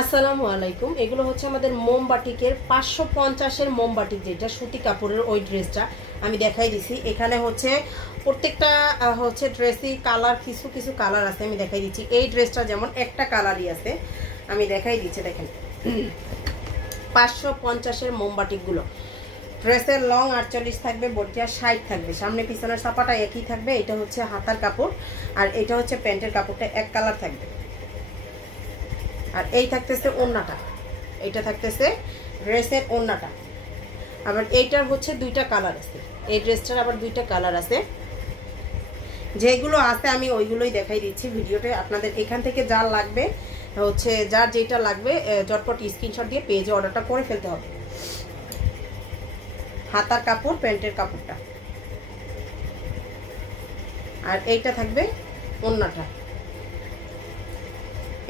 আসসালামু আলাইকুম। এগুলো হচ্ছে আমাদের মোমবাটিকের 550-এর মোমবাটিক, যেটা সুতি কাপড়ের ওই ড্রেসটা আমি দেখাই দিছি। এখানে হচ্ছে প্রত্যেকটা হচ্ছে ড্রেসই কালার, কিছু কিছু কালার আছে, আমি দেখাই দিচ্ছি। এই ড্রেসটা যেমন একটা কালারই আছে, আমি দেখাই দিচ্ছি। দেখেন 550-এর মোমবাটিকগুলো। ড্রেসের লং 48 থাকবে, বডিটা 60 থাকবে, সামনে পিছনের ছাপাটা একই থাকবে। এটা হচ্ছে হাতার কাপড় আর এটা হচ্ছে প্যান্টের কাপড়টা এক কালার থাকবে। আর এই থাকতেছে ওড়নাটা, এইটা থাকতেছে ড্রেসের ওড়নাটা। আবার এইটার হচ্ছে দুইটা কালার আছে, এই ড্রেসটার আবার দুইটা কালার আছে। যেগুলো আছে আমি ওইগুলোই দেখাই দিচ্ছি ভিডিওতে। আপনাদের এখান থেকে যা লাগবে হচ্ছে, যার যেটা লাগবে ঝটপট স্ক্রিনশট দিয়ে পেজে অর্ডারটা করে ফেলতে হবে। হাতার কাপড় প্যান্টের কাপড়টা, আর এইটা থাকবে ওড়নাটা।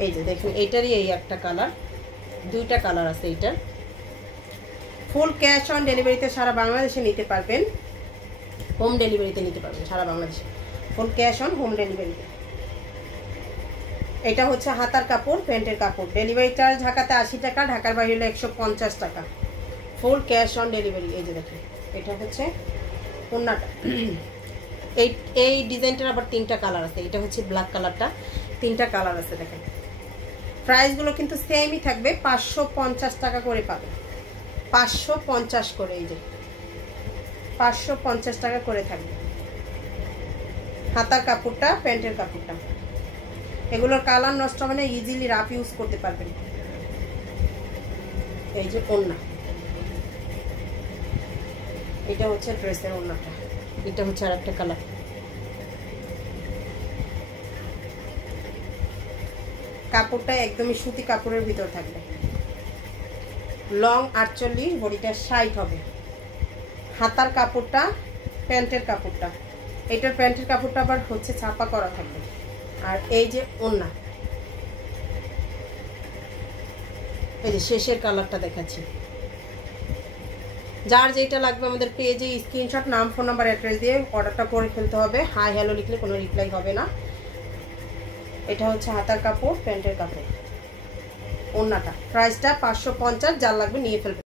এই যে দেখুন, এইটারই এই একটা কালার, দুইটা কালার আছে এইটার। ফুল ক্যাশ অন ডেলিভারিতে সারা বাংলাদেশে নিতে পারবেন, হোম ডেলিভারিতে নিতে পারবেন সারা বাংলাদেশে, ফুল ক্যাশ অন হোম ডেলিভারিতে। এটা হচ্ছে হাতার কাপড় প্যান্টের কাপড়, ডেলিভারি চার্জ ঢাকাতে 80 টাকা, ঢাকার বাইরে হলে 150 টাকা, ফুল ক্যাশ অন ডেলিভারি। এই যে দেখুন, এটা হচ্ছে ওড়নাটা। এই ডিজাইনটার আবার তিনটা কালার আছে, এটা হচ্ছে ব্ল্যাক কালারটা, তিনটা কালার আছে। দেখেন প্রাইসগুলো কিন্তু সেমই থাকবে, 550 টাকা করে পাবেন, 550 করে। এই যে 550 টাকা করে থাকবে হাতার কাপড়টা প্যান্টের কাপড়টা। এগুলোর কালার নষ্ট হবে না, ইজিলি রাফ ইউজ করতে পারবেন। এই যে ওড়না, এটা হচ্ছে ড্রেসের ওড়নাটা, এটা হচ্ছে আর একটা কালার। কাপড়টা একদমই সুতি কাপড়ের ভিতর থাকবে, লং 48, বডিটা 60 হবে। হাতার কাপড়টা প্যান্টের কাপড়টা, এটার প্যান্টের কাপড়টা আবার হচ্ছে ছাপা করা থাকবে। আর এই যে ওড়না, এই যে শেষের কালারটা দেখাচ্ছি। যার যেটা লাগবে আমাদের পেজে স্ক্রিনশট, নাম ফোন নাম্বার অ্যাড্রেস দিয়ে অর্ডারটা করে ফেলতে হবে। হাই হ্যালো লিখলে কোনো রিপ্লাই হবে না। এটা হচ্ছে হাতার কাপড় প্যান্টের কাপড়, ওড়নাটা। প্রাইসটা 550, যার লাগবে নিয়ে ফেলবে।